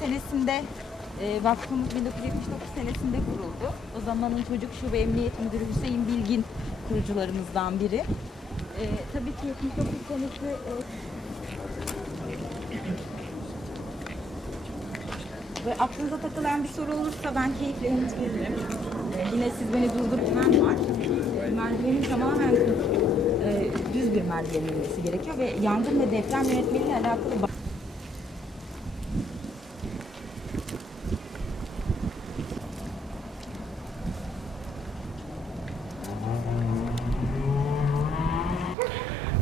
senesinde e, vakfımız 1979 senesinde kuruldu. O zamanın Çocuk Şube Emniyet Müdürü Hüseyin Bilgin kurucularımızdan biri. E, tabii ki 79 senesi e, ve aklınıza takılan bir soru olursa ben keyifle yanıt veririm. E, yine siz beni durdurtman var. Merdivenin tamamen merdiven inmesi gerekiyor ve yangın ve deprem yönetmeliğiyle alakalı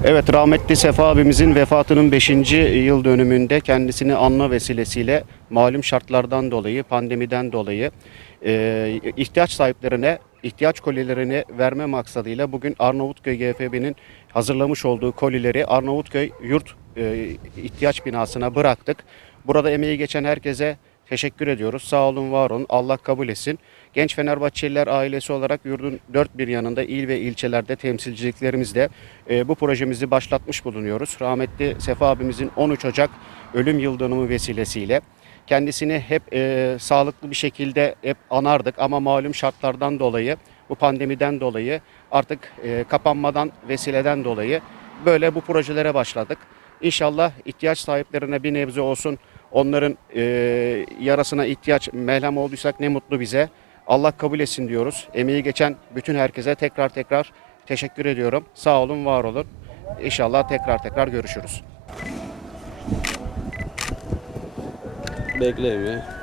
Evet rahmetli Sefa abimizin vefatının 5. yıl dönümünde kendisini anma vesilesiyle malum şartlardan dolayı, pandemiden dolayı e, ihtiyaç sahiplerine ihtiyaç kolilerini verme maksadıyla bugün Arnavutköy GFB'nin hazırlamış olduğu kolileri Arnavutköy yurt e, ihtiyaç binasına bıraktık. Burada emeği geçen herkese teşekkür ediyoruz. Sağ olun, var olun. Allah kabul etsin. Genç Fenerbahçeliler ailesi olarak yurdun dört bir yanında il ve ilçelerde temsilciliklerimizle e, bu projemizi başlatmış bulunuyoruz. Rahmetli Sefa abimizin 13 Ocak ölüm yıl dönümü vesilesiyle kendisini hep e, sağlıklı bir şekilde hep anardık ama malum şartlardan dolayı bu pandemiden dolayı artık e, kapanmadan vesileden dolayı böyle bu projelere başladık. İnşallah ihtiyaç sahiplerine bir nebze olsun onların e, yarasına ihtiyaç melhem olduysak ne mutlu bize. Allah kabul etsin diyoruz. Emeği geçen bütün herkese tekrar tekrar teşekkür ediyorum. Sağ olun, var olun. İnşallah tekrar tekrar görüşürüz. Bekle bir.